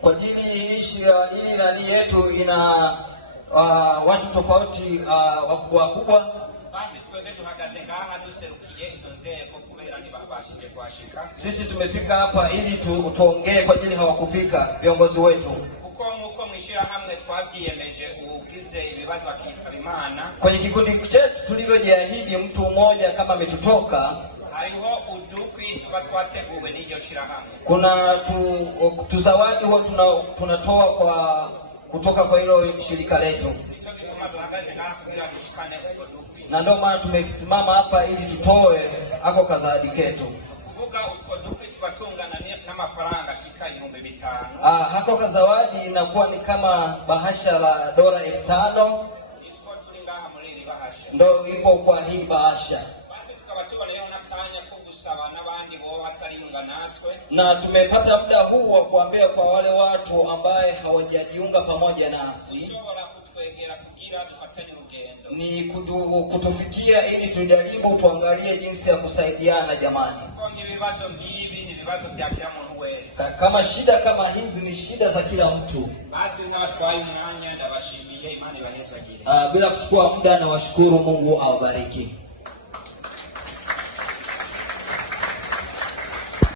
Kwa ajili hii nani yetu ina watu tofauti wakubwa. Basi twebwe duhagaze ngaha duserukiye izo nzego kubera ntibabashije kwashika. Sisi tumefika hapa ili tuongee kwa ajili hawakufika viongozi wetu. Kuko nkuko mwishira hamwe twabyiyemeje ugize ibibazo akitaba Imana. Kwenye kikundi chetu tulivyojiahidi mtu mmoja kama ametutoka, hariho udukwi tuba twateguwe n'iryo shira hamwe. Kuna tuzawadi huwa tunatoa kutoka kwa hilo shirika letu. Na ndio maana tumesimama hapa ili tutoe ako kazawadi ketu. Hako kazawadi inakuwa ni kama bahasha la dola 5,000. Ndio ipo kwa hii bahasha. Na tumepata muda huu wa kuambia kwa wale watu ambaye hawajajiunga pamoja nasi ni kutufikia ili tujaribu tuangalie jinsi ya kusaidiana jamani. Kama shida kama hizi ni shida za kila mtu. Bila kuchukua muda na washukuru Mungu awabariki.